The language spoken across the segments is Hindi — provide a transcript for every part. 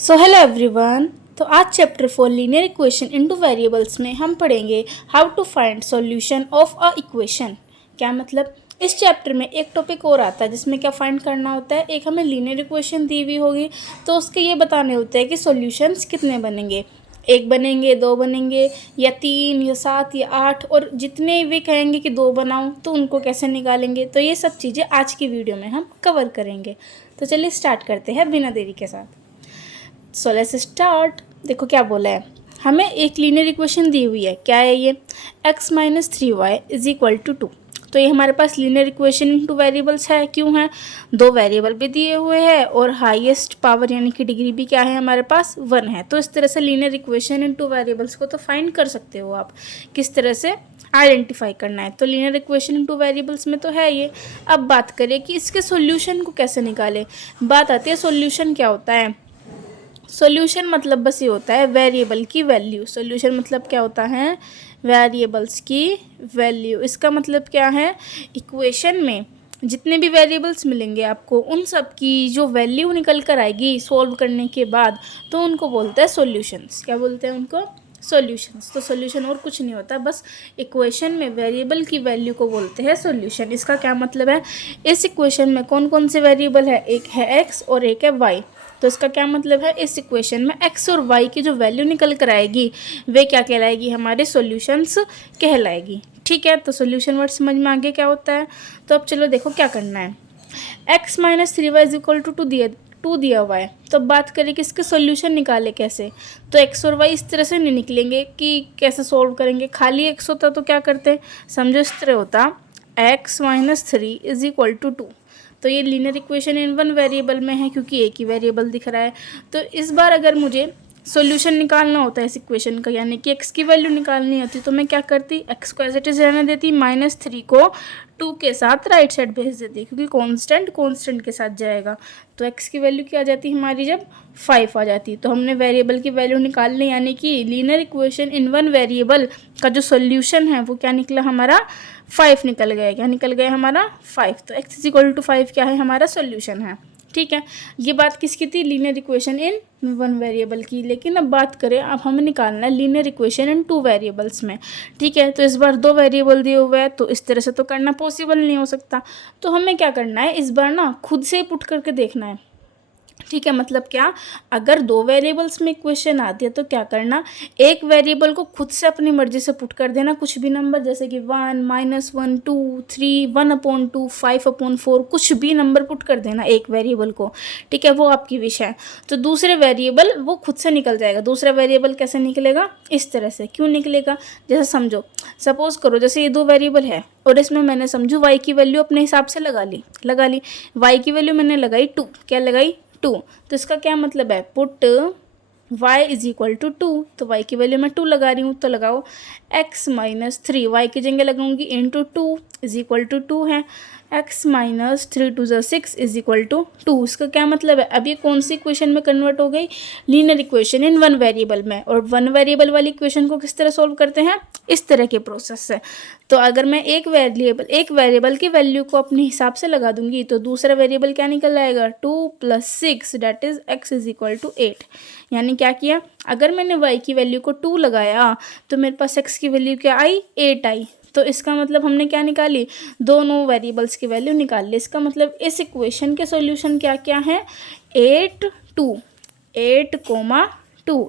So hello everyone. तो आज chapter 4 linear equation in two variables में हम पढ़ेंगे how to find solution of a equation. क्या मतलब, इस चैप्टर में एक टॉपिक और आता है जिसमें क्या फाइंड करना होता है। एक हमें लीनियर इक्वेशन दी हुई होगी तो उसके ये बताने होते हैं कि सॉल्यूशंस कितने बनेंगे, एक बनेंगे, दो बनेंगे, या तीन या सात या आठ, और जितने भी कहेंगे कि दो बनाओ तो उनको कैसे निकालेंगे। तो ये सब चीज़ें आज की वीडियो में हम कवर करेंगे। तो चलिए स्टार्ट करते हैं बिना देरी के साथ। So let's start. देखो क्या बोला है, हमें एक लीनियर इक्वेशन दी हुई है। क्या है ये? x minus 3y is equal to 2। तो ये हमारे पास लीनियर इक्वेशन इनटू वेरिएबल्स है। क्यों है? दो वेरिएबल भी दिए हुए हैं और हाईएस्ट पावर यानी कि डिग्री भी क्या है हमारे पास 1 है। तो इस तरह से लीनियर इक्वेशन इनटू वेरिएबल्स को तो फाइंड कर सकते हो आप। किस तरह से आइडेंटिफाई करना है, तो लीनियर इक्वेशन इनटू वेरिएबल्स में तो है ये। अब बात करें कि इसके सॉल्यूशन को कैसे निकालें। बात आती है सॉल्यूशन क्या होता है। सॉल्यूशन मतलब बस ये होता है वेरिएबल की वैल्यू। सॉल्यूशन मतलब क्या होता है? वेरिएबल्स की वैल्यू। इसका मतलब क्या है? इक्वेशन में जितने भी वेरिएबल्स मिलेंगे आपको, उन सब की जो वैल्यू निकल कर आएगी सॉल्व करने के बाद, तो उनको बोलते हैं सॉल्यूशंस। क्या बोलते हैं उनको? सॉल्यूशंस। तो सॉल्यूशन और कुछ नहीं होता, बस इक्वेशन में वेरिएबल की वैल्यू को बोलते हैं सॉल्यूशन। इसका क्या मतलब है? इस इक्वेशन में कौन कौन से वेरिएबल है? एक है एक्स और एक है वाई। तो इसका क्या मतलब है? इस इक्वेशन में एक्स और वाई की जो वैल्यू निकल कर आएगी वे क्या कहलाएगी? हमारे सॉल्यूशंस कहलाएगी। ठीक है, तो सॉल्यूशन वर्ड समझ में आगे क्या होता है। तो अब चलो देखो क्या करना है। x minus 3y is equal to 2 दिया हुआ है। तो अब बात करें कि इसके सॉल्यूशन निकाले कैसे। तो x और y इस तरह से नहीं निकलेंगे कि कैसे सॉल्व करेंगे। खाली x होता तो क्या करते, समझो इस तरह होता x minus 3 is equal to 2। तो ये linear equation in one variable में है क्योंकि एक ही वेरिएबल दिख रहा है। तो इस बार अगर मुझे सॉल्यूशन निकालना होता है इस इक्वेशन का, यानी कि x की वैल्यू निकालनी होती, तो मैं क्या करती, x को एज इट इज रहने देती, -3 को 2 के साथ राइट साइड भेज देती, क्योंकि कांस्टेंट के साथ जाएगा। तो x की वैल्यू क्या आ जाती हमारी, जब 5 आ जाती। तो हमने वेरिएबल की वैल्यू निकालनी, यानी कि linear equation in one variable का जो सॉल्यूशन है वो क्या निकला हमारा, 5 निकल गया। क्या निकल गया हमारा? 5। तो x इज इक्वल टू 5 क्या है हमारा सॉल्यूशन है। ठीक है, ये बात किसकी थी? Linear equation in one variable की। लेकिन अब बात करें, अब हमें निकालना है लीनियर इक्वेशन इन टू वेरिएबल्स में। ठीक है, तो इस बार दो वेरिएबल दिए हुए हैं, तो इस तरह से तो करना पॉसिबल नहीं हो सकता। तो हमें क्या करना है, इस बार ना खुद से पुट करके देखना है। ठीक है, मतलब क्या, अगर दो वेरिएबल्स में इक्वेशन आती है तो क्या करना, एक वेरिएबल को खुद से अपनी मर्जी से पुट कर देना, कुछ भी नंबर, जैसे कि 1, -1, 2, 3, 1/2, 5/4, कुछ भी नंबर पुट कर देना एक वेरिएबल को। ठीक है, वो आपकी विश है। तो दूसरे वेरिएबल वो खुद से निकल जाएगा। दूसरा वेरिएबल कैसे निकलेगा? इस तरह से। क्यों निकलेगा? जैसे समझो, सपोज करो जैसे ये दो वेरिएबल है और इसमें मैंने समझो y की वैल्यू अपने हिसाब से लगा ली। y की वैल्यू मैंने लगाई 2। क्या लगाई? 2। तो इसका क्या मतलब है, put y is equal to 2। तो y की वैल्यू मैं 2 लगा रही हूँ, तो लगाओ x माइनस 3, y की जगह लगाऊंगी इंटू 2 इज इक्वल टू 2 है। x माइनस 3 2 ज़ा 6 इज इक्वल टू 2। इसका क्या मतलब है, अब ये कौन सी इक्वेशन में कन्वर्ट हो गई? Linear equation in one variable में। और वन वेरिएबल वाली इक्वेशन को किस तरह सॉल्व करते हैं? इस तरह के प्रोसेस से। तो अगर मैं एक वेरिएबल की वैल्यू को अपने हिसाब से लगा दूंगी तो दूसरा वेरिएबल क्या निकल आएगा, 2 + 6 that is x is equal to 8। यानी क्या किया, अगर मैंने y की वैल्यू को 2 लगाया तो मेरे पास x की वैल्यू क्या आई, 8 आई। तो इसका मतलब हमने क्या निकाली, दोनों वेरिएबल्स की वैल्यू निकाल ली। इसका मतलब इस इक्वेशन के सॉल्यूशन क्या क्या है, 8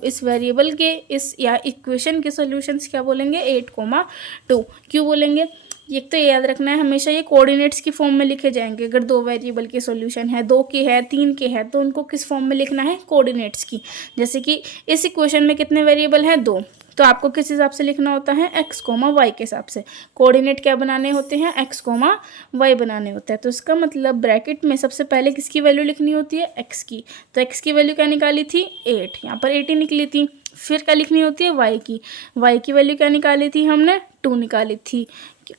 इस वेरिएबल के, इस या इक्वेशन के सॉल्यूशंस क्या बोलेंगे, 8, 2। क्यों बोलेंगे? एक तो याद रखना है हमेशा ये कोऑर्डिनेट्स की फॉर्म में लिखे जाएंगे। अगर दो वेरिएबल के सॉल्यूशन है, 2 के है, 3 के है, तो उनको किस फॉर्म में लिखना है, कोऑर्डिनेट्स की। जैसे कि इस इक्वेशन में कितने वेरिएबल हैं, 2, तो आपको किस हिसाब से लिखना होता है, x, y के हिसाब से। कोऑर्डिनेट क्या बनाने होते हैं, x, y बनाने होते हैं। तो इसका मतलब ब्रैकेट में सबसे पहले किसकी वैल्यू लिखनी होती है, x की। तो x की वैल्यू क्या निकाली थी, 8, यहाँ पर 8 ही निकली थी। फिर क्या लिखनी होती है, y की वैल्यू क्या निकाली थी हमने, 2 निकाली थी।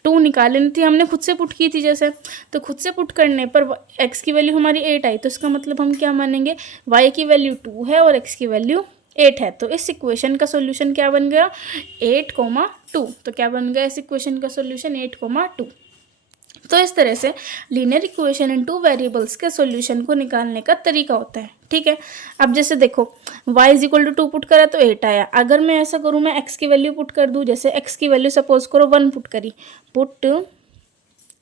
2 निकालनी थी हमने, खुद से पुट की थी जैसे। तो खुद से पुट करने पर x की वैल्यू हमारी 8 आई। तो इसका मतलब हम क्या मानेंगे, y की वैल्यू 2 है और x की वैल्यू 8 है। तो इस इक्वेशन का सॉल्यूशन क्या बन गया, 8, 2। तो क्या बन गया इस इक्वेशन का सॉल्यूशन, 8, 2। तो इस तरह से लीनियर इक्वेशन इन टू वेरिएबल्स के सॉल्यूशन को निकालने का तरीका होता है। ठीक है, अब जैसे देखो y is equal to 2 put करा तो 8 आया। अगर मैं ऐसा करूँ, मैं x की वैल्यू पुट कर दूँ, जैसे x की वैल्यू सपोज करो 1 पुट करी, put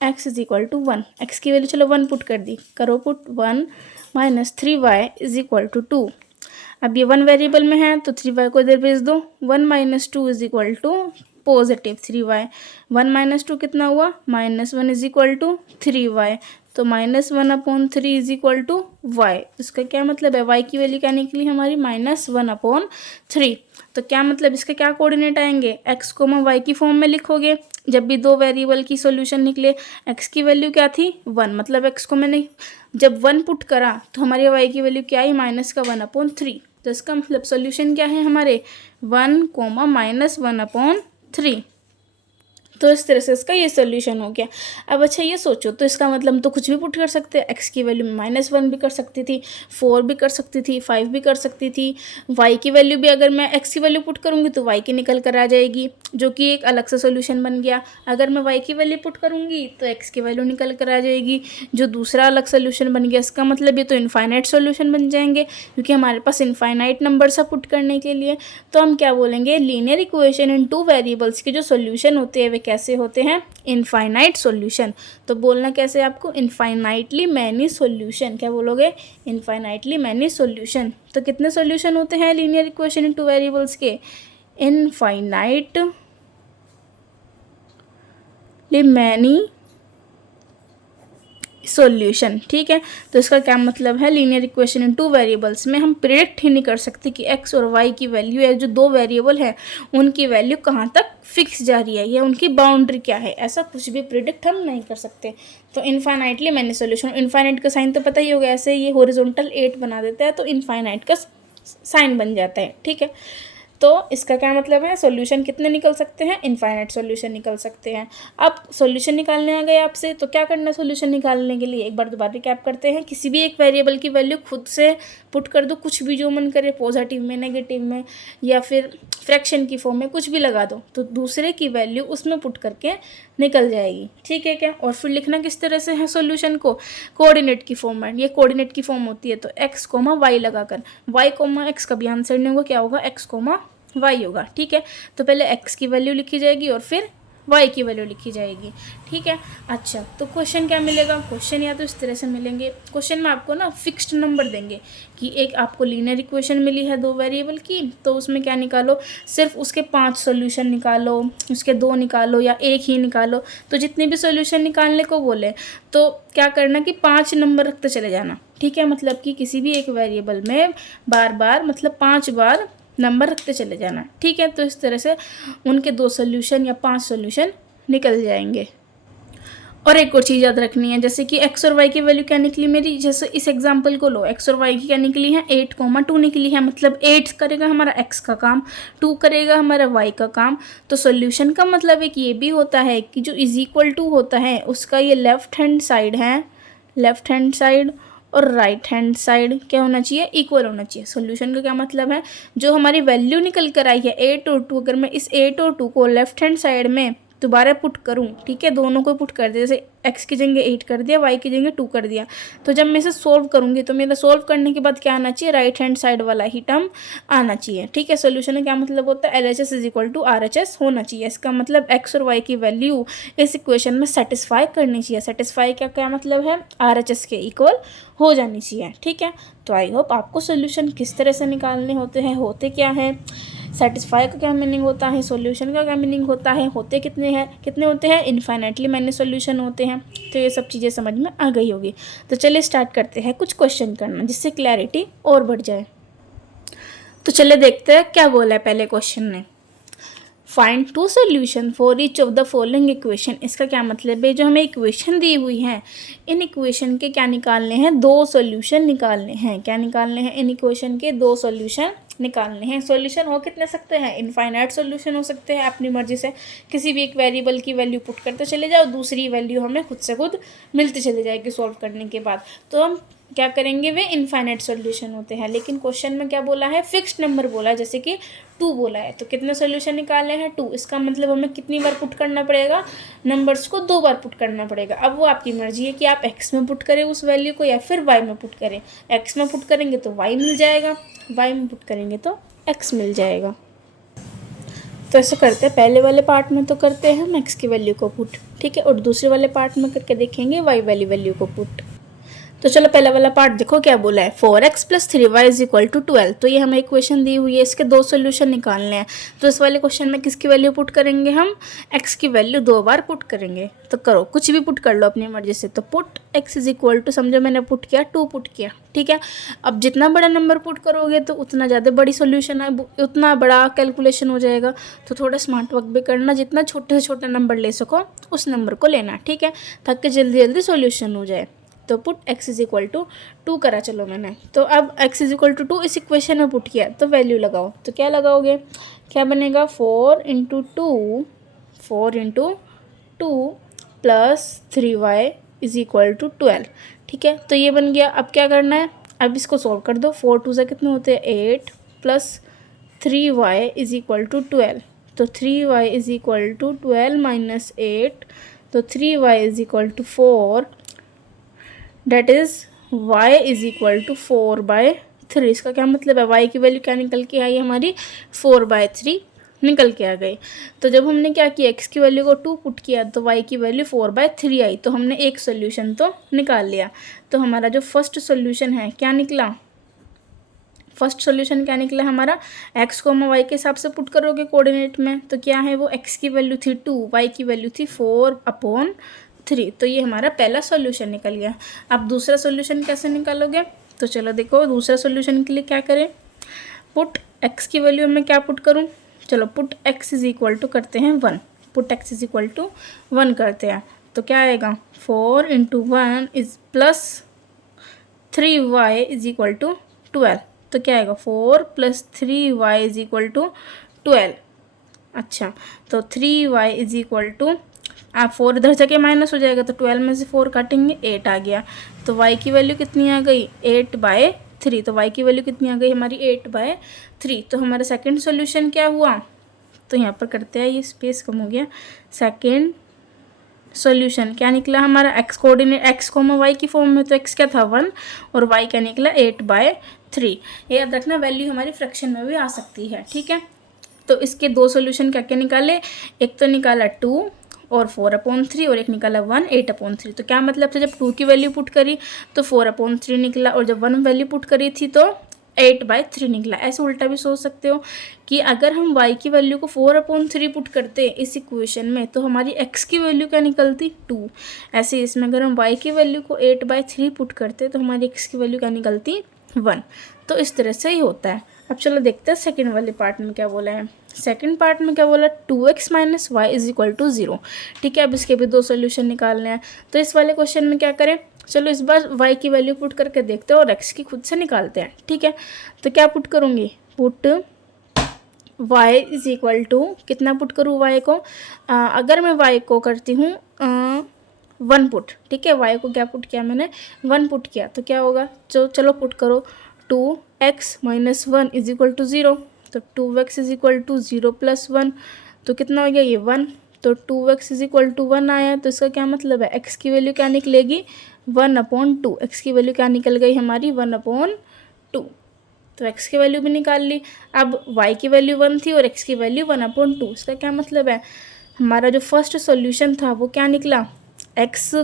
x is equal to 1, x की वैल्यू चलो 1 पुट कर दी, करो put 1 minus 3y is equal to 2। अब ये 1 वेरिएबल में है तो 3y को इधर भेज दो, 1 minus 2 is equal to positive 3y, 1 minus 2 कितना हुआ, -1 इज इक्वल टू 3y, तो -1/3 इज इक्वल टू y। इसका क्या मतलब है, y की वैल्यू क्या निकली हमारी, -1/3। तो क्या मतलब, इसके क्या कोऑर्डिनेट आएंगे, x को y की फॉर्म में लिखोगे। जब भी दो वेरिएबल की सॉल्यूशन निकले, x की वैल्यू क्या थी 1, मतलब x को मैंने जब 1 पुट करा तो हमारी y की वैल्यू क्या आई, -1/3। तो इसका मतलब सॉल्यूशन क्या है हमारे 1, -1/3। तो इस तरह से इसका ये सोल्यूशन हो गया। अब अच्छा ये सोचो, तो इसका मतलब हम तो कुछ भी पुट कर सकते हैं, x की वैल्यू में -1 भी कर सकती थी, 4 भी कर सकती थी, 5 भी कर सकती थी। y की वैल्यू भी अगर मैं x की वैल्यू पुट करूँगी तो y की निकल कर आ जाएगी, जो कि एक अलग सा सोल्यूशन बन गया। अगर मैं y की वैल्यू पुट करूँगी तो x की वैल्यू निकल कर आ जाएगी, जो दूसरा अलग सोल्यूशन बन गया। इसका मतलब ये तो इनफाइनाइट सोल्यूशन बन जाएंगे, क्योंकि हमारे पास इनफाइनाइट नंबर सा पुट करने के लिए। तो हम क्या बोलेंगे, लीनियर इक्वेशन इन टू वेरिएबल्स के जो सोल्यूशन होते हैं वे कैसे होते हैं, इनफाइनाइट सॉल्यूशन। तो बोलना कैसे आपको, इनफाइनाइटली मैनी सॉल्यूशन। क्या बोलोगे, इनफाइनाइटली मैनी सॉल्यूशन। तो कितने सॉल्यूशन होते हैं लीनियर इक्वेशन इन टू वेरिएबल्स के, इनफाइनाइटली मैनी सॉल्यूशन। ठीक है, तो इसका क्या मतलब है, लीनियर इक्वेशन इन टू वेरिएबल्स में हम प्रिडिक्ट ही नहीं कर सकते कि x और y की वैल्यू है, जो दो वेरिएबल है उनकी वैल्यू कहाँ तक फिक्स जा रही है या उनकी बाउंड्री क्या है, ऐसा कुछ भी प्रिडिक्ट हम नहीं कर सकते। तो इनफाइनाइटली मैनी सॉल्यूशन, इनफाइनाइट का साइन तो पता ही होगा, ऐसे ये हॉरिजॉन्टल 8 बना देता है तो इनफाइनाइट का साइन बन जाता है। ठीक है, तो इसका क्या मतलब है, सॉल्यूशन कितने निकल सकते हैं, इनफाइनाइट सॉल्यूशन निकल सकते हैं। अब सॉल्यूशन निकालने आ गए आपसे, तो क्या करना है सॉल्यूशन निकालने के लिए, एक बार दोबारा रिकैप करते हैं। किसी भी एक वेरिएबल की वैल्यू खुद से पुट कर दो, कुछ भी जो मन करे, पॉजिटिव में, नेगेटिव में, या फिर फ्रैक्शन की फॉर्म में कुछ भी लगा दो, तो दूसरे की वैल्यू उसमें पुट करके निकल जाएगी। ठीक है क्या, और फिर लिखना किस तरह से है सॉल्यूशन को, कोऑर्डिनेट की फॉर्म में। ये कोऑर्डिनेट की फॉर्म होती है, तो x, y लगाकर, y, x कभी आंसर नहीं होगा, क्या होगा, x, y होगा। ठीक है, तो पहले x की वैल्यू लिखी जाएगी और फिर y की वैल्यू लिखी जाएगी। ठीक है, अच्छा तो क्वेश्चन क्या मिलेगा, क्वेश्चन या तो इस तरह से मिलेंगे, क्वेश्चन में आपको ना फिक्स्ड नंबर देंगे कि एक आपको लीनियर इक्वेशन मिली है दो वेरिएबल की, तो उसमें क्या निकालो, सिर्फ उसके 5 सॉल्यूशन निकालो, उसके 2 निकालो या एक ही निकालो। तो जितने भी सॉल्यूशन निकालने को बोले तो क्या करना कि 5 नंबर रखते चले जाना। ठीक है, मतलब कि किसी भी एक वेरिएबल में बार बार, मतलब 5 बार नंबर रखते चले जाना। ठीक है, तो इस तरह से उनके 2 सॉल्यूशन या 5 सॉल्यूशन निकल जाएंगे। और एक और चीज़ याद रखनी है, जैसे कि x और y की वैल्यू क्या निकली मेरी, जैसे इस एग्जांपल को लो, x और y की क्या निकली है, 8, 2 निकली है, मतलब 8 करेगा हमारा x का काम, 2 करेगा हमारा y का काम। तो सॉल्यूशन का मतलब एक ये भी होता है कि जो इज इक्वल टू होता है उसका ये लेफ्ट हैंड साइड है, लेफ्ट हैंड साइड और राइट हैंड साइड क्या होना चाहिए, इक्वल होना चाहिए। सॉल्यूशन का क्या मतलब है, जो हमारी वैल्यू निकल कर आई है 8 और 2, अगर मैं इस 8 और 2 को लेफ्ट हैंड साइड में दोबारा पुट करूं, ठीक है, दोनों को पुट कर दिया, जैसे x की जगह 8 कर दिया, y की जगह 2 कर दिया, तो जब मैं इसे सोल्व करूंगी तो मेरा सोल्व करने के बाद क्या आना चाहिए, राइट हैंड साइड वाला ही टर्म आना चाहिए। ठीक है, सोल्यूशन का क्या मतलब होता है, LHS is equal to RHS होना चाहिए। इसका मतलब x और y की वैल्यू इस इक्वेशन में सेटिस्फाई करनी चाहिए। सेटिस्फाई का क्या मतलब है, RHS के इक्वल हो जानी चाहिए। ठीक है, तो आई होप आपको सोल्यूशन किस तरह से निकालने होते हैं, होते क्या हैं, सेटिस्फाई का क्या मीनिंग होता है, सॉल्यूशन का क्या मीनिंग होता है, होते कितने होते हैं, इनफाइनाइटली मैनी सॉल्यूशन होते हैं। तो ये सब चीज़ें समझ में आ गई होगी। तो चलिए स्टार्ट करते हैं कुछ क्वेश्चन करना, जिससे क्लैरिटी और बढ़ जाए। तो चलिए देखते हैं क्या बोला है पहले क्वेश्चन ने, find 2 solution for each of the following equation. इसका क्या मतलब है, जो हमें इक्वेशन दी हुई है, इन इक्वेशन के क्या निकालने हैं, 2 सॉल्यूशन निकालने हैं। क्या निकालने हैं, इन इक्वेशन के 2 सॉल्यूशन निकालने हैं। सॉल्यूशन हो कितने सकते हैं, इनफाइनाइट सॉल्यूशन हो सकते हैं, अपनी मर्जी से किसी भी एक वेरिएबल की वैल्यू पुट करते चले जाओ, दूसरी वैल्यू हमें खुद से खुद मिलती चली जाएगी सॉल्व करने के बाद। तो हम क्या करेंगे, वे इनफाइनाइट सॉल्यूशन होते हैं। लेकिन क्वेश्चन में क्या बोला है, फिक्स्ड नंबर बोला है, जैसे कि 2 बोला है, तो कितने सॉल्यूशन निकाले हैं 2। इसका मतलब हमें कितनी बार पुट करना पड़ेगा, नंबर्स को 2 बार पुट करना पड़ेगा। अब वो आपकी मर्जी है कि आप एक्स में पुट करें उस वैल्यू को या फिर वाई में पुट करें। एक्स में पुट करेंगे तो वाई मिल जाएगा, वाई में पुट करेंगे तो एक्स मिल जाएगा। तो ऐसा करते हैं, पहले वाले पार्ट में तो करते हैं हम एक्स की वैल्यू को पुट, ठीक है, और दूसरे वाले पार्ट में करके देखेंगे वाई वाली वैल्यू को पुट। तो चलो पहला वाला पार्ट देखो क्या बोला है, 4x + 3y = 12। तो ये हमें इक्वेशन दी हुई है, इसके 2 सोल्यूशन निकालने हैं। तो इस वाले क्वेश्चन में किसकी वैल्यू पुट करेंगे, हम x की वैल्यू 2 बार पुट करेंगे। तो करो, कुछ भी पुट कर लो अपनी मर्जी से। तो पुट x = समझो मैंने पुट किया 2 पुट किया, ठीक है। अब जितना बड़ा नंबर पुट करोगे तो उतना ज़्यादा बड़ी सोल्यूशन है, उतना बड़ा कैलकुलेशन हो जाएगा। तो थोड़ा स्मार्ट वर्क भी करना, जितना छोटे से छोटा नंबर ले सको उस नंबर को लेना, ठीक है, ताकि जल्दी जल्दी सोल्यूशन हो जाए। तो पुट x = 2 करा, चलो मैंने। तो अब x = 2 इस इक्वेशन में पुट किया, तो वैल्यू लगाओ। तो क्या लगाओगे, क्या बनेगा, 4 × 2 + 3y = 12, ठीक है। तो ये बन गया। अब क्या करना है, अब इसको सॉल्व कर दो। 4 2 से कितने होते हैं, 8 + 3y = 12। तो 3y = 12 - 8, तो 3y = 4, डेट इज़ y = 4/3। इसका क्या मतलब है, y की वैल्यू क्या निकल के आई हमारी, 4/3 निकल के आ गई। तो जब हमने क्या किया, x की वैल्यू को 2 पुट किया तो y की वैल्यू 4/3 आई। तो हमने एक सोल्यूशन तो निकाल लिया। तो हमारा जो फर्स्ट सोल्यूशन है क्या निकला, फर्स्ट सोल्यूशन क्या निकला हमारा, x को y के हिसाब से पुट करोगे कोऑर्डिनेट में, तो क्या है वो, x की वैल्यू थी 2, y की वैल्यू थी 4/3। तो ये हमारा पहला सॉल्यूशन निकल गया। अब दूसरा सॉल्यूशन कैसे निकालोगे, तो चलो देखो, दूसरा सॉल्यूशन के लिए क्या करें, पुट x की वैल्यू में क्या पुट करूं, चलो पुट x = करते हैं 1, पुट x = 1 करते हैं। तो क्या आएगा, 4 × 1 + 3y = 12। तो क्या आएगा, 4 + 3y = 12। अच्छा, तो 3y आप 4 इधर जाके माइनस हो जाएगा, तो 12 में से 4 काटेंगे, 8 आ गया। तो y की वैल्यू कितनी आ गई, 8/3। तो y की वैल्यू कितनी आ गई हमारी, 8/3। तो हमारा सेकंड सॉल्यूशन क्या हुआ, तो यहाँ पर करते हैं, ये स्पेस कम हो गया। सेकंड सॉल्यूशन क्या निकला हमारा, x कोऑर्डिनेट x, y की फॉर्म में, तो x क्या था 1 और y क्या निकला 8/3। ये याद रखना, वैल्यू हमारी फ्रैक्शन में भी आ सकती है, ठीक है। तो इसके 2 सॉल्यूशन क्या क्या निकाले, एक तो निकाला 2 और 4/3, और एक निकाला 1 8/3। तो क्या मतलब था, जब 2 की वैल्यू पुट करी तो 4/3 निकला, और जब 1 वैल्यू पुट करी थी तो 8/3 निकला। ऐसे उल्टा भी सोच सकते हो कि अगर हम y की वैल्यू को 4/3 पुट करते इस इक्वेशन में तो हमारी x की वैल्यू क्या निकलती 2। ऐसे इसमें अगर हम y की वैल्यू को 8/3 पुट करते तो हमारी x की वैल्यू क्या निकलती 1। तो इस तरह से ही होता है। अब चलो देखते हैं सेकेंड वाले पार्ट में क्या बोला है। सेकेंड पार्ट में क्या बोला, 2x - y = 0, ठीक है। अब इसके भी 2 सोल्यूशन निकालने हैं। तो इस वाले क्वेश्चन में क्या करें, चलो इस बार y की वैल्यू पुट करके देखते हैं और x की खुद से निकालते हैं, ठीक है। तो क्या पुट करूँगी, पुट y = कितना पुट करूँ y को, अगर मैं y को करती हूँ 1 पुट, ठीक है। y को क्या पुट किया मैंने, 1 पुट किया, तो क्या होगा, चलो पुट करो, 2x - 1 = 0। तो 2x = 0 + 1, तो कितना हो गया ये 1। तो 2x = 1 आया, तो इसका क्या मतलब है, x की वैल्यू क्या निकलेगी 1/2। x की वैल्यू क्या निकल गई हमारी 1/2। तो x की वैल्यू भी निकाल ली। अब y की वैल्यू 1 थी और x की वैल्यू 1/2। इसका क्या मतलब है, हमारा जो फर्स्ट सॉल्यूशन था वो क्या निकला, x,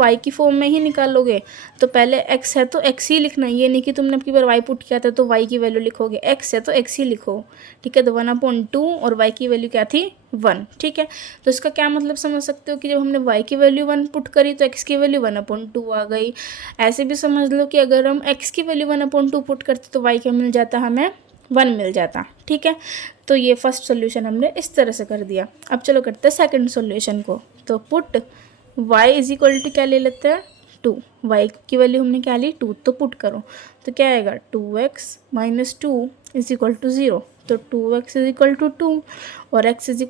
y की फॉर्म में ही निकालोगे। तो पहले x है तो x ही लिखना, ये नहीं कि तुमने आपकी बार y पुट किया था तो y की वैल्यू लिखोगे, x है तो x ही लिखो, ठीक है। तो 1/2 और y की वैल्यू क्या थी 1, ठीक है। तो इसका क्या मतलब समझ सकते हो कि जब हमने y की वैल्यू 1 पुट करी तो x की वैल्यू 1/2 आ गई। ऐसे भी समझ लो कि अगर हम x की वैल्यू 1/2 पुट करते तो y क्या मिल जाता, हमें 1 मिल जाता, ठीक है। तो ये फर्स्ट सोल्यूशन हमने इस तरह से कर दिया। अब चलो करते हैं सेकंड सोल्यूशन को। तो पुट y = क्या ले लेते हैं 2, y की वैल्यू हमने क्या ली 2, तो पुट करो। तो क्या आएगा 2x - 2 = 0। तो 2x = 2 और x =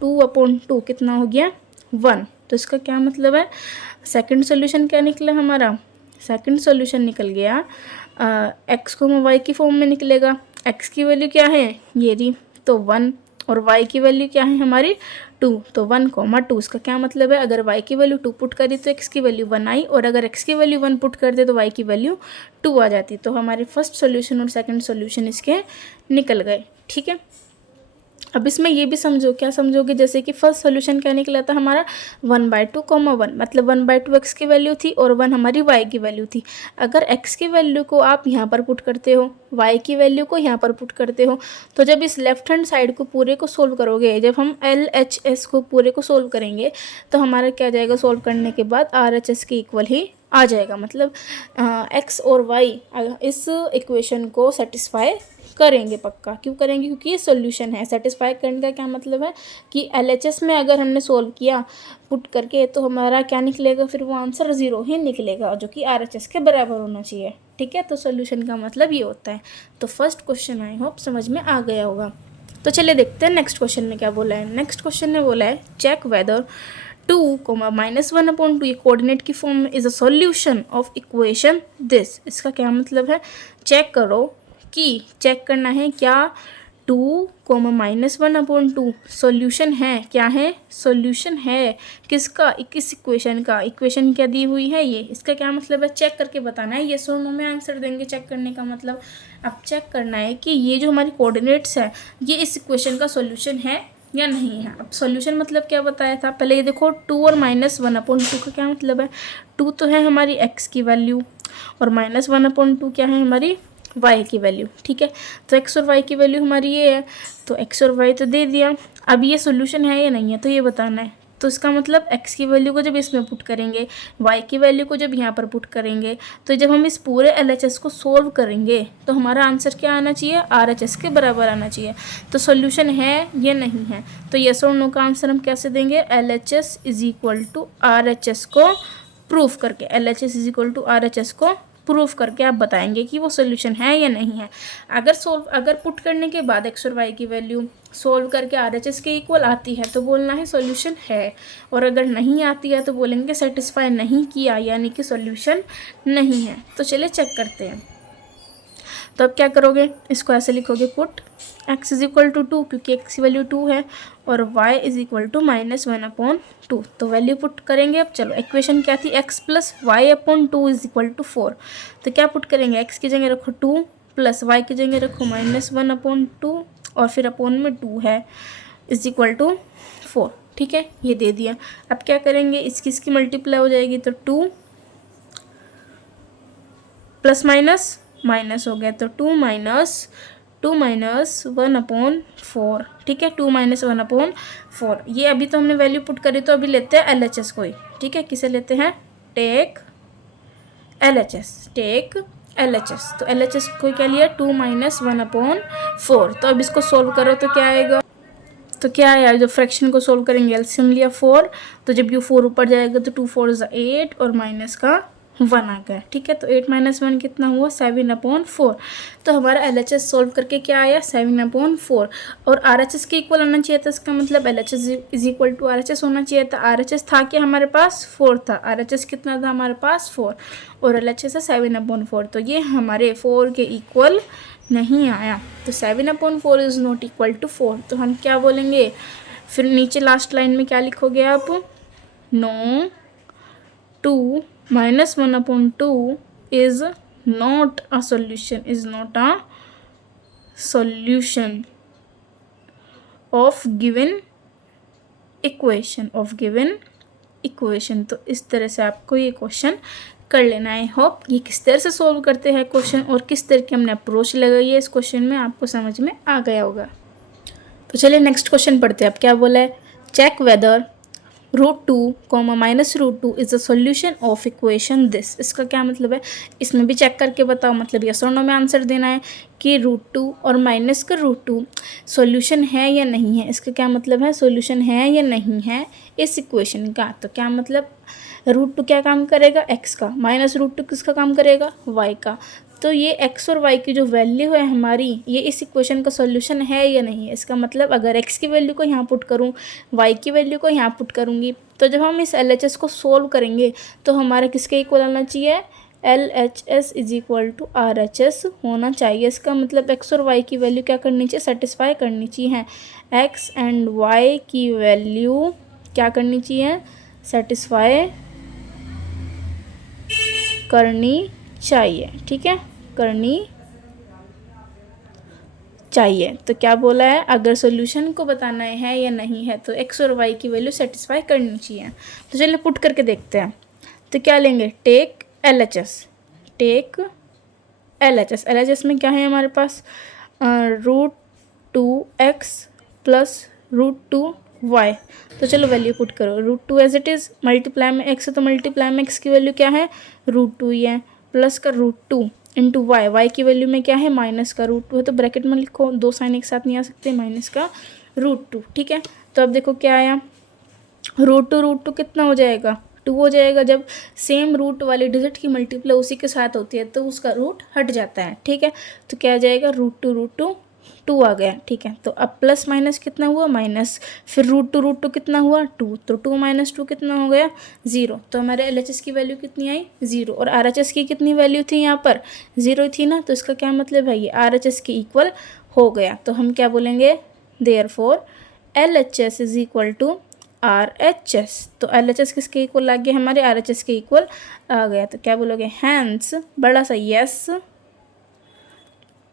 2/2 कितना हो गया 1। तो इसका क्या मतलब है, सेकंड सोल्यूशन क्या निकला हमारा, सेकंड सॉल्यूशन निकल गया एक्स को वाई की फॉर्म में निकलेगा। एक्स की वैल्यू क्या है, ये रही, तो 1, और y की वैल्यू क्या है हमारी 2, तो 1, 2। इसका क्या मतलब है, अगर y की वैल्यू 2 पुट करी तो x की वैल्यू 1 आई, और अगर x की वैल्यू 1 पुट कर दे तो y की वैल्यू 2 आ जाती। तो हमारे फर्स्ट सॉल्यूशन और सेकंड सॉल्यूशन इसके निकल गए। ठीक है, अब इसमें ये भी समझो, क्या समझोगे, जैसे कि फर्स्ट सॉल्यूशन क्या निकला था हमारा 1/2, 1, मतलब 1/2 एक्स की वैल्यू थी और 1 हमारी वाई की वैल्यू थी। अगर एक्स की वैल्यू को आप यहाँ पर पुट करते हो, वाई की वैल्यू को यहाँ पर पुट करते हो, तो जब इस लेफ्ट हैंड साइड को पूरे को सोल्व करोगे, जब हम LHS को पूरे को सोल्व करेंगे तो हमारा क्या जाएगा, सोल्व करने के बाद RHS के इक्वल ही आ जाएगा। मतलब एक्स और वाई इस इक्वेशन को सेटिस्फाई करेंगे, पक्का। क्यों करेंगे, क्योंकि ये सॉल्यूशन है। सेटिस्फाई करने का क्या मतलब है कि LHS में अगर हमने सोल्व किया पुट करके तो हमारा क्या निकलेगा, फिर वो आंसर 0 ही निकलेगा, जो कि RHS के बराबर होना चाहिए। ठीक है, तो सॉल्यूशन का मतलब ये होता है। तो फर्स्ट क्वेश्चन आई होप समझ में आ गया होगा। तो चलिए देखते हैं नेक्स्ट क्वेश्चन में क्या बोला है। नेक्स्ट क्वेश्चन ने बोला है चेक वेदर 2, -1/2 ये कोऑर्डिनेट की फॉर्म में is a solution of equation this. इसका क्या मतलब है, चेक करो कि, चेक करना है क्या 2, -1/2 सॉल्यूशन है, क्या है, सॉल्यूशन है किसका, किस इक्वेशन का। इक्वेशन क्या दी हुई है ये, इसका क्या मतलब है, चेक करके बताना है। ये सो नो में आंसर देंगे। चेक करने का मतलब अब चेक करना है कि ये जो हमारी कोऑर्डिनेट्स है ये इस इक्वेशन का सॉल्यूशन है या नहीं है। अब सॉल्यूशन मतलब क्या बताया था, पहले ये देखो 2 और -1/2 का क्या मतलब है। 2 तो है हमारी x की वैल्यू और -1/2 क्या है हमारी y की वैल्यू। ठीक है, तो x और y की वैल्यू हमारी ये है, तो x और y तो दे दिया। अब ये सॉल्यूशन है या नहीं है तो ये बताना है। तो इसका मतलब x की वैल्यू को जब इसमें पुट करेंगे, y की वैल्यू को जब यहाँ पर पुट करेंगे, तो जब हम इस पूरे LHS को सोल्व करेंगे तो हमारा आंसर क्या आना चाहिए, RHS के बराबर आना चाहिए। तो सॉल्यूशन है या नहीं है, तो यस और नो का आंसर हम कैसे देंगे, LHS = RHS को प्रूफ करके, LHS = RHS को प्रूफ करके आप बताएंगे कि वो सॉल्यूशन है या नहीं है। अगर पुट करने के बाद x और y की वैल्यू सोल्व करके RHS के इक्वल आती है तो बोलना है सॉल्यूशन है, और अगर नहीं आती है तो बोलेंगे सेटिस्फाई नहीं किया, यानी कि सॉल्यूशन नहीं है। तो चलिए चेक करते हैं। तो अब क्या करोगे, इसको ऐसे लिखोगे पुट x = 2, क्योंकि x की वैल्यू 2 है, और y = -1/2। तो वैल्यू पुट करेंगे। अब चलो इक्वेशन क्या थी, x + y/2 = 4। तो क्या पुट करेंगे, x की जगह रखो 2 प्लस y की जगह रखो -1/2 और फिर अपोन में 2 है = 4। ठीक है, ये दे दिया। अब क्या करेंगे, इसकी मल्टीप्लाई हो जाएगी तो 2 प्लस माइनस हो गया, तो 2 - 1/4। ठीक है, 2 - 1/4। ये अभी तो हमने वैल्यू पुट करी, तो अभी लेते हैं LHS को ही। ठीक है, किसे लेते हैं, टेक LHS। तो LHS को क्या लिया, 2 - 1/4। तो अब इसको सोल्व करो तो क्या आएगा, तो क्या आया, जो फ्रैक्शन को सोल्व करेंगे एलसीएम लिया 4, तो जब ये 4 ऊपर जाएगा तो 2 4 = 8 और माइनस का 1 आ गया। ठीक है, तो 8 - 1 कितना हुआ, 7/4। तो हमारा LHS सोल्व करके क्या आया, 7/4, और RHS के इक्वल आना चाहिए था। इसका मतलब LHS = RHS होना चाहिए था। RHS था कि हमारे पास 4 था, RHS कितना था हमारे पास 4, और LHS है 7/4। तो ये हमारे 4 के इक्वल नहीं आया, तो 7/4 इज़ नॉट इक्वल टू 4। तो हम क्या बोलेंगे, फिर नीचे लास्ट लाइन में क्या लिखोगे आप, no 2 - 1/2 is not a solution of given equation. तो इस तरह से आपको ये क्वेश्चन कर लेना है। होप ये किस तरह से सोल्व करते हैं क्वेश्चन और किस तरह की हमने अप्रोच लगाई है इस क्वेश्चन में, आपको समझ में आ गया होगा। तो चलिए नेक्स्ट क्वेश्चन पढ़ते हैं। अब क्या बोला है, check whether √2, -√2 is a solution of equation this. इसका क्या मतलब है, इसमें भी चेक करके बताओ, मतलब यस और नो में आंसर देना है कि √2 और -√2 सॉल्यूशन है या नहीं है। इसका क्या मतलब है, सॉल्यूशन है या नहीं है इस इक्वेशन का। तो क्या मतलब, √2 क्या काम करेगा, x का, -√2 किसका काम करेगा, y का। तो ये x और y की जो वैल्यू है हमारी, ये इस इक्वेशन का सॉल्यूशन है या नहीं है। इसका मतलब अगर x की वैल्यू को यहाँ पुट करूँ, y की वैल्यू को यहाँ पुट करूँगी, तो जब हम इस LHS को सोल्व करेंगे तो हमारा किसके इक्वल आना चाहिए, LHS is equal to RHS होना चाहिए। इसका मतलब x और y की वैल्यू क्या करनी चाहिए, सेटिस्फाई करनी चाहिए। x एंड y की वैल्यू क्या करनी चाहिए, सेटिस्फाई करनी चाहिए, ठीक है, करनी चाहिए। तो क्या बोला है, अगर सॉल्यूशन को बताना है या नहीं है तो x और y की वैल्यू सेटिस्फाई करनी चाहिए। तो चलिए पुट करके देखते हैं। तो क्या लेंगे, take LHS, take LHS। LHS में क्या है हमारे पास, √2x प्लस √2y। तो चलो वैल्यू पुट करो, √2 एज इट इज़, मल्टीप्लाई में x है तो मल्टीप्लाई में x की वैल्यू क्या है, √2 ही है, प्लस का √2 इंटू y की वैल्यू में क्या है, माइनस का √2 है, तो ब्रैकेट में लिखो, दो साइन एक साथ नहीं आ सकते, माइनस का √2, ठीक है। तो अब देखो क्या आया, √2 कितना हो जाएगा, 2 हो जाएगा। जब सेम रूट वाले डिजिट की मल्टीप्लाई उसी के साथ होती है तो उसका रूट हट जाता है, ठीक है। तो क्या आ जाएगा, √2 2 आ गया, ठीक है। तो अब प्लस माइनस कितना हुआ, माइनस, फिर √2 कितना हुआ, 2, तो 2 माइनस 2 कितना हो गया, 0। तो हमारे LHS की वैल्यू कितनी आई, 0। और RHS की कितनी वैल्यू थी यहाँ पर, 0 थी ना, तो इसका क्या मतलब है, ये RHS के इक्वल हो गया। तो हम क्या बोलेंगे, therefore LHS is equal to RHS। तो LHS किसके इक्वल आ गया, हमारे RHS के इक्वल आ गया। तो क्या बोलोगे, हैंस बड़ा सा yes,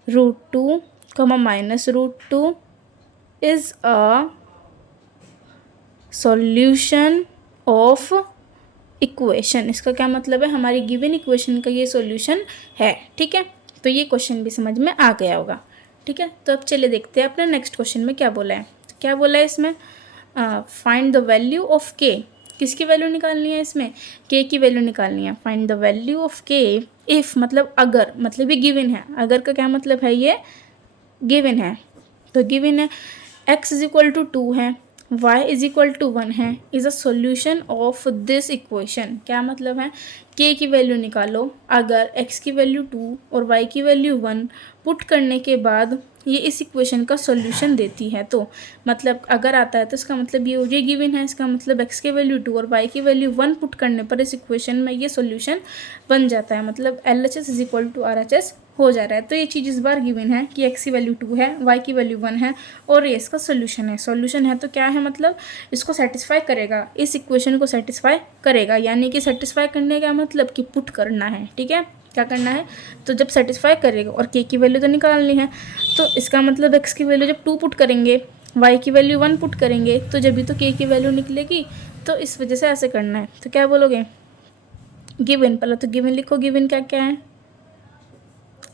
√2 minus √2 is a solution of equation. इसका क्या मतलब है, हमारी गिवन इक्वेशन का ये सॉल्यूशन है, ठीक है। तो ये क्वेश्चन भी समझ में आ गया होगा, ठीक है। तो अब चलिए देखते हैं अपने नेक्स्ट क्वेश्चन में क्या बोला है। तो क्या बोला है इसमें, फाइंड द वैल्यू ऑफ के, किसकी वैल्यू निकालनी है इसमें, के की वैल्यू निकालनी है। फाइंड द वैल्यू ऑफ के इफ़, मतलब अगर, मतलब ये गिवन है, अगर का क्या मतलब है, ये गिवन है। तो गिवन है x इज इक्वल टू 2 है, y इज इक्वल टू 1 है, is a solution of this equation. क्या मतलब है, k की वैल्यू निकालो, अगर x की वैल्यू 2 और y की वैल्यू 1 पुट करने के बाद ये इस इक्वेशन का सॉल्यूशन देती है। तो मतलब अगर आता है तो इसका मतलब ये गिवन है, इसका मतलब x की वैल्यू 2 और y की वैल्यू 1 पुट करने पर इस इक्वेशन में ये सॉल्यूशन बन जाता है, मतलब LHS is equal to RHS हो जा रहा है। तो ये चीज़ इस बार गिवन है कि x की वैल्यू 2 है, y की वैल्यू 1 है और ये इसका सॉल्यूशन है। सॉल्यूशन है तो क्या है, मतलब इसको सेटिस्फाई करेगा, इस इक्वेशन को सेटिस्फाई करेगा, यानी कि सेटिस्फाई करने का मतलब कि पुट करना है, ठीक है। क्या करना है, तो जब सेटिस्फाई करेगा और k की वैल्यू तो निकालनी है, तो इसका मतलब x की वैल्यू जब 2 पुट करेंगे, y की वैल्यू 1 पुट करेंगे, तो जब भी तो k की वैल्यू निकलेगी। तो इस वजह से ऐसे करना है। तो क्या बोलोगे, गिवन, पहले तो गिवन लिखो, गिवन क्या क्या है,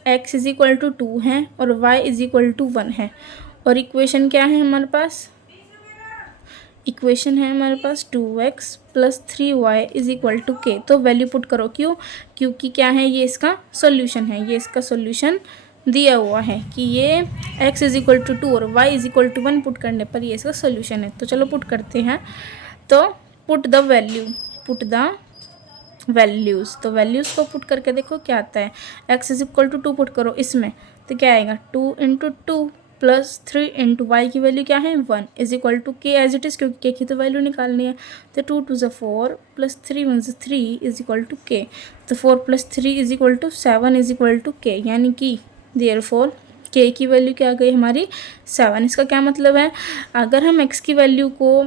x इज इक्वल टू 2 है और y इज इक्वल टू 1 है, और इक्वेशन क्या है हमारे पास, इक्वेशन है हमारे पास 2x plus 3y is equal to k। तो वैल्यू पुट करो, क्यों, क्योंकि क्या है, ये इसका सॉल्यूशन है, ये इसका सॉल्यूशन दिया हुआ है कि ये x इज इक्वल टू 2 और y is equal to 1 put करने पर ये इसका सॉल्यूशन है। तो चलो पुट करते हैं। तो put the value, put the values, तो वैल्यूज़ को पुट करके देखो क्या आता है, x is equal to 2 put करो इसमें, तो क्या आएगा, 2 इंटू 2 प्लस 3 इंटू वाई की वैल्यू क्या है, 1 is equal to k as it is, क्योंकि के की तो वैल्यू निकालनी है। तो 2 2 4 plus 3 1 3 is equal to k. तो 4 plus 3 is equal to 7 is equal to k, यानी कि देयरफॉर के की वैल्यू क्या आ गई हमारी, 7। इसका क्या मतलब है, अगर हम x की वैल्यू को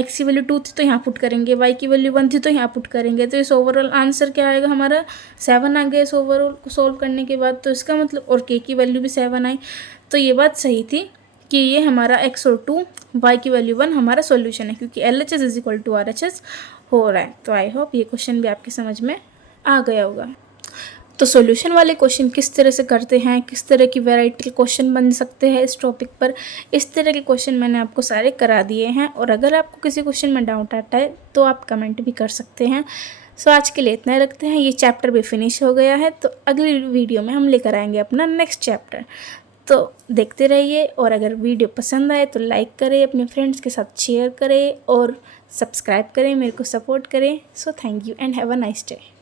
x की वैल्यू 2 थी तो यहाँ पुट करेंगे, y की वैल्यू 1 थी तो यहाँ पुट करेंगे, तो इस ओवरऑल आंसर क्या आएगा हमारा, 7 आ गया इस ओवरऑल को सॉल्व करने के बाद। तो इसका मतलब, और k की वैल्यू भी 7 आई, तो ये बात सही थी कि ये हमारा x और 2 y की वैल्यू 1 हमारा सॉल्यूशन है, क्योंकि LHS is equal to RHS हो रहा है। तो आई होप ये क्वेश्चन भी आपकी समझ में आ गया होगा। तो सॉल्यूशन वाले क्वेश्चन किस तरह से करते हैं, किस तरह की वैरायटी के क्वेश्चन बन सकते हैं इस टॉपिक पर, इस तरह के क्वेश्चन मैंने आपको सारे करा दिए हैं। और अगर आपको किसी क्वेश्चन में डाउट आता है तो आप कमेंट भी कर सकते हैं। सो आज के लिए इतना ही रखते हैं, ये चैप्टर भी फिनिश हो गया है। तो अगली वीडियो में हम लेकर आएंगे अपना नेक्स्ट चैप्टर। तो देखते रहिए, और अगर वीडियो पसंद आए तो लाइक करें, अपने फ्रेंड्स के साथ शेयर करें और सब्सक्राइब करें, मेरे को सपोर्ट करें। So thank you and have a nice day.